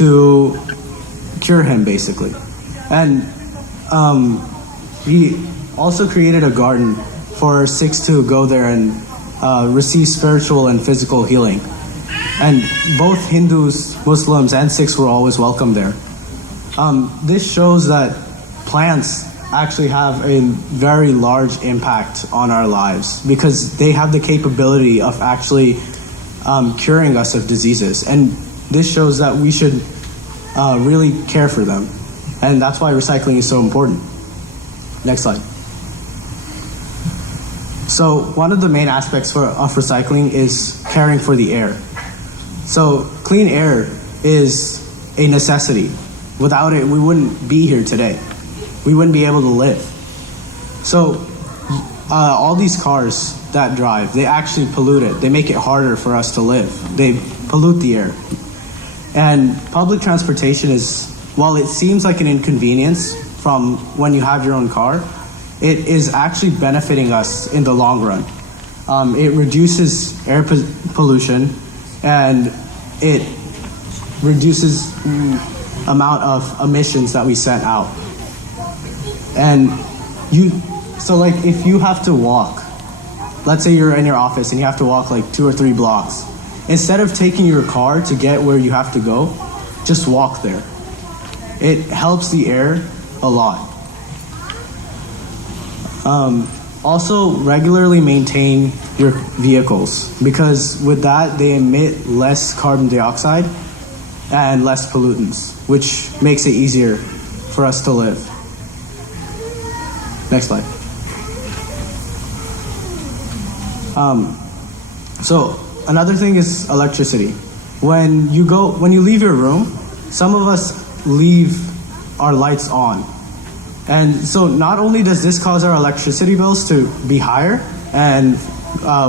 to cure him, basically. And he also created a garden for Sikhs to go there and receive spiritual and physical healing. And both Hindus, Muslims, and Sikhs were always welcome there. This shows that plants actually have a very large impact on our lives because they have the capability of actually curing us of diseases. And this shows that we should really care for them. And that's why recycling is so important. Next slide. So one of the main aspects of recycling is caring for the air. So clean air is a necessity. Without it, we wouldn't be here today. We wouldn't be able to live. So all these cars that drive, they actually pollute it. They make it harder for us to live. They pollute the air. And public transportation is, while it seems like an inconvenience from when you have your own car, it is actually benefiting us in the long run. It reduces air pollution and it reduces amount of emissions that we send out. And so like if you have to walk, let's say you're in your office and you have to walk like 2 or 3 blocks, instead of taking your car to get where you have to go, just walk there. It helps the air a lot. Also, regularly maintain your vehicles because with that, they emit less carbon dioxide and less pollutants, which makes it easier for us to live. Next slide. So another thing is electricity. When you leave your room, some of us leave our lights on. And so not only does this cause our electricity bills to be higher and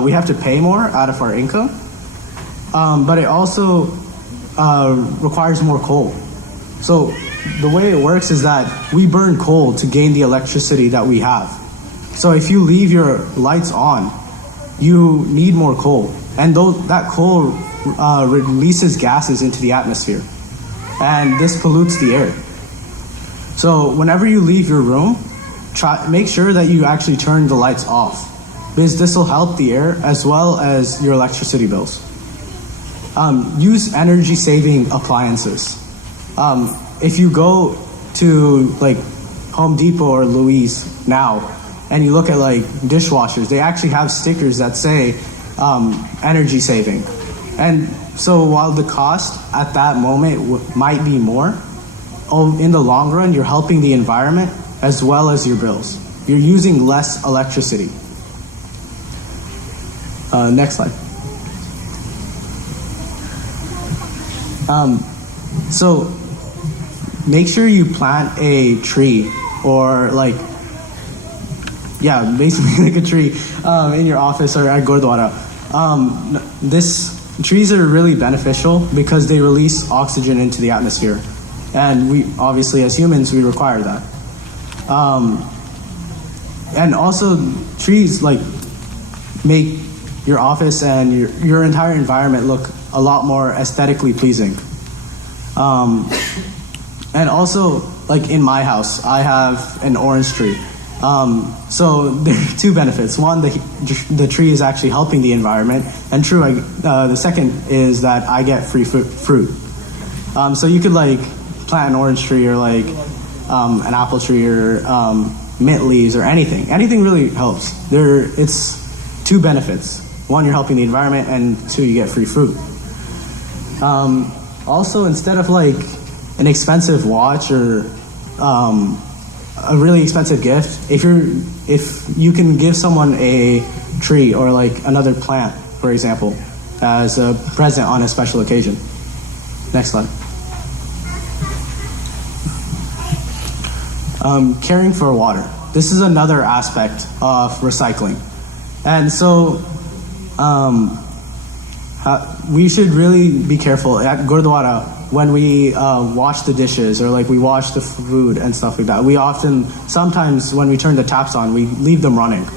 we have to pay more out of our income, but it also requires more coal. So the way it works is that we burn coal to gain the electricity that we have. So if you leave your lights on, you need more coal. And that coal releases gases into the atmosphere. And this pollutes the air. So whenever you leave your room, make sure that you actually turn the lights off because this will help the air as well as your electricity bills. Use energy-saving appliances. If you go to like Home Depot or Louise now and you look at like dishwashers, they actually have stickers that say energy saving. And so while the cost at that moment might be more, in the long run, you're helping the environment as well as your bills. You're using less electricity. Next slide. So make sure you plant a tree or basically like a tree in your office or at Gurdwara. Trees are really beneficial because they release oxygen into the atmosphere. And we, obviously, as humans, we require that. And also, trees make your office and your entire environment look a lot more aesthetically pleasing. And also, like in my house, I have an orange tree. So there are 2 benefits. One, the tree is actually helping the environment, and the second is that I get free fruit. So you could plant an orange tree or an apple tree or mint leaves or anything. Anything really helps. It's 2 benefits. 1, you're helping the environment, and 2, you get free fruit. Also, instead of an expensive watch or a really expensive gift, if you can give someone a tree or another plant, for example, as a present on a special occasion. Next slide. Caring for water. This is another aspect of recycling. And so we should really be careful at Gurdwara when we wash the dishes or we wash the food and stuff like that. We sometimes when we turn the taps on, we leave them running.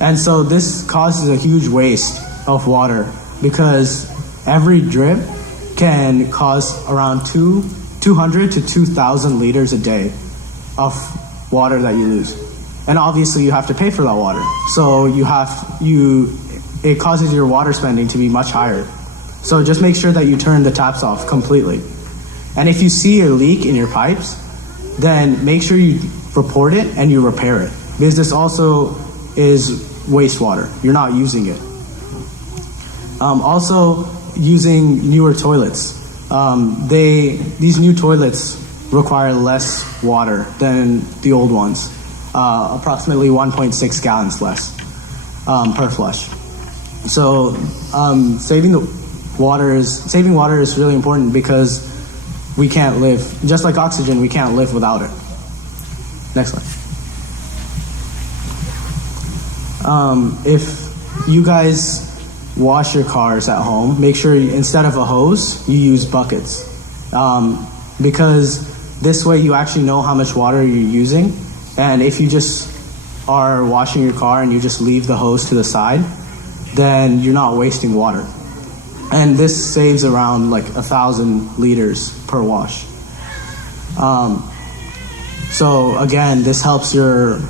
And so this causes a huge waste of water because every drip can cause around 200 to 2,000 liters a day of water that you lose. And obviously you have to pay for that water. So it causes your water spending to be much higher. So just make sure that you turn the taps off completely. And if you see a leak in your pipes, then make sure you report it and you repair it. Because this also is wastewater. You're not using it. Also, using newer toilets. These new toilets require less water than the old ones. Approximately 1.6 gallons less per flush. So saving water is really important because we can't live, just like oxygen, we can't live without it. Next slide. If you guys wash your cars at home, make sure instead of a hose, you use buckets. Because this way you actually know how much water you're using. And if you just are washing your car and you just leave the hose to the side, then you're not wasting water. And this saves around like 1,000 liters per wash. So again, this helps the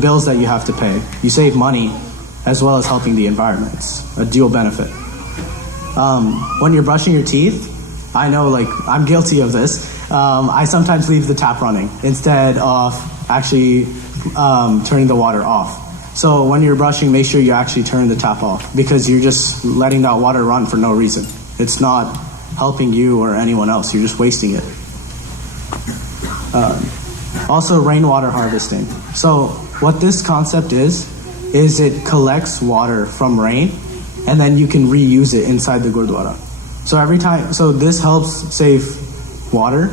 bills that you have to pay. You save money as well as helping the environment. It's a dual benefit. When you're brushing your teeth, I know, like, I'm guilty of this. I sometimes leave the tap running instead of actually turning the water off. So when you're brushing, make sure you actually turn the tap off because you're just letting that water run for no reason. It's not helping you or anyone else. You're just wasting it. Also, rainwater harvesting. So what this concept is it collects water from rain and then you can reuse it inside the Gurdwara. So this helps save water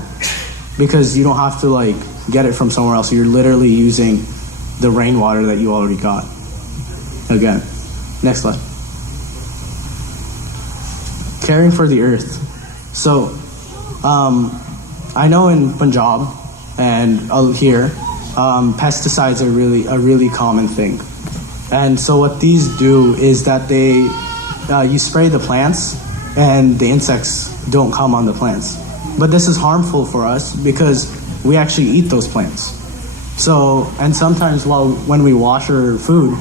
because you don't have to like get it from somewhere else. You're literally using the rainwater that you already got. Again, next slide. Caring for the earth. So I know in Punjab and here, pesticides are a really common thing. And so what these do is that you spray the plants and the insects don't come on the plants. But this is harmful for us because we actually eat those plants. So, and sometimes when we wash our food,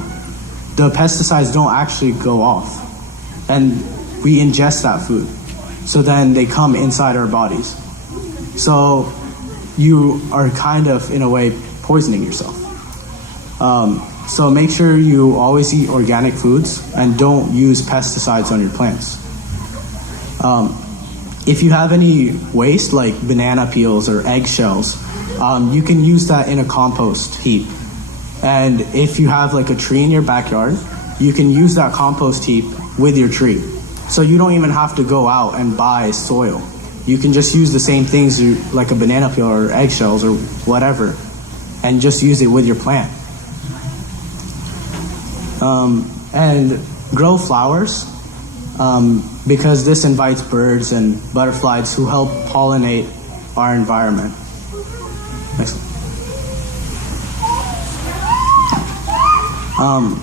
the pesticides don't actually go off. And we ingest that food. So then they come inside our bodies. So you are kind of, in a way, poisoning yourself. So make sure you always eat organic foods and don't use pesticides on your plants. If you have any waste, like banana peels or eggshells, you can use that in a compost heap. And if you have like a tree in your backyard, you can use that compost heap with your tree. So you don't even have to go out and buy soil. You can just use the same things like a banana peel or eggshells or whatever and just use it with your plant. And grow flowers because this invites birds and butterflies who help pollinate our environment. Next one.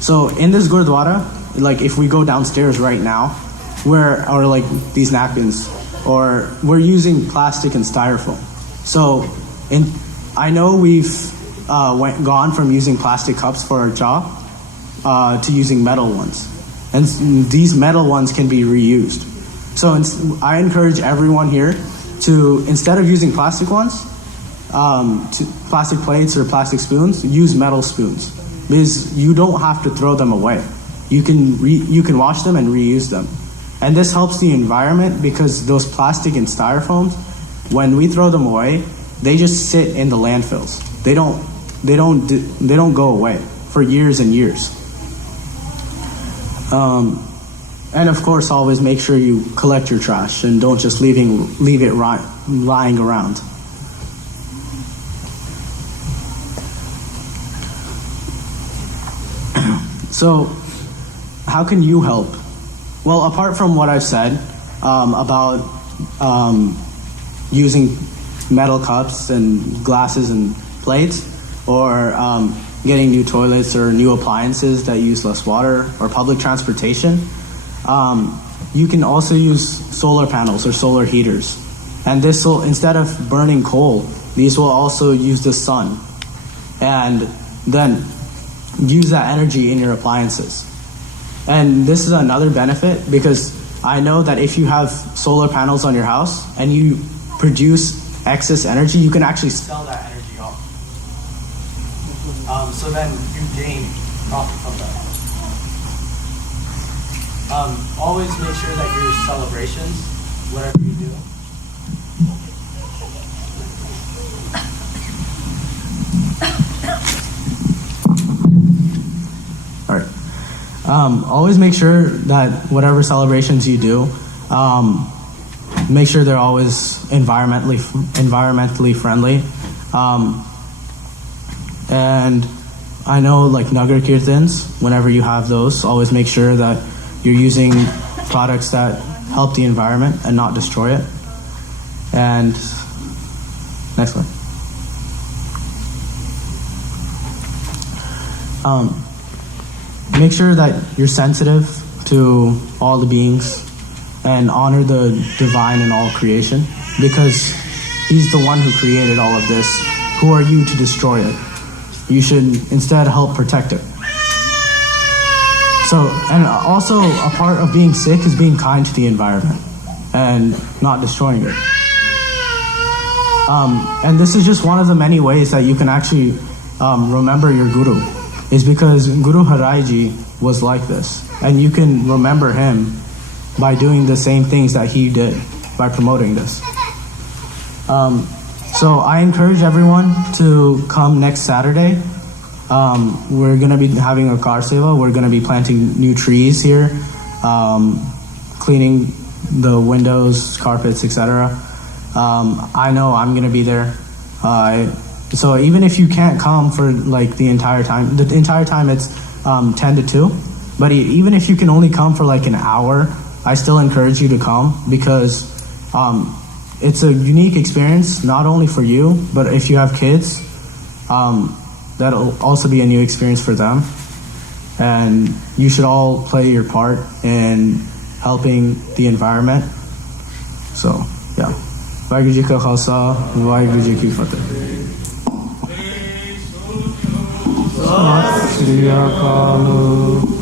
So in this Gurdwara, like if we go downstairs right now, or like these napkins, or we're using plastic and styrofoam. So I know we've gone from using plastic cups for our job to using metal ones. And these metal ones can be reused. So I encourage everyone here to, instead of using plastic ones, plastic plates or plastic spoons, use metal spoons. Because you don't have to throw them away. You can wash them and reuse them. And this helps the environment because those plastic and styrofoams, when we throw them away, they just sit in the landfills. They don't go away for years and years. And of course, always make sure you collect your trash and don't just leave it lying around. So, how can you help? Well, apart from what I've said about using metal cups and glasses and plates, or getting new toilets or new appliances that use less water, or public transportation, you can also use solar panels or solar heaters. And this will, instead of burning coal, these will also use the sun. And then use that energy in your appliances. And this is another benefit because I know that if you have solar panels on your house and you produce excess energy, you can actually sell that energy off. So then you gain profit from that. Always make sure that your celebrations, whatever you do, always make sure that whatever celebrations you do, make sure they're always environmentally friendly. And I know like Nagar Kirtans, whenever you have those, always make sure that you're using products that help the environment and not destroy it. And next one. Make sure that you're sensitive to all the beings and honor the divine in all creation because he's the one who created all of this. Who are you to destroy it? You should instead help protect it. So, and also a part of being Sikh is being kind to the environment and not destroying it. And this is just one of the many ways that you can actually remember your Guru. Is because Guru Harai Ji was like this. And you can remember him by doing the same things that he did, by promoting this. So I encourage everyone to come next Saturday. We're going to be having a car seva. We're going to be planting new trees here, cleaning the windows, carpets, etc. I know I'm going to be there. So even if you can't come for like the entire time it's 10 to 2, but even if you can only come for like an hour, I still encourage you to come because it's a unique experience, not only for you, but if you have kids, that'll also be a new experience for them. And you should all play your part in helping the environment. So, yeah. Vaheguru Ji Ka Khalsa, Vaheguru Ji Ki Fateh. Sri Akal.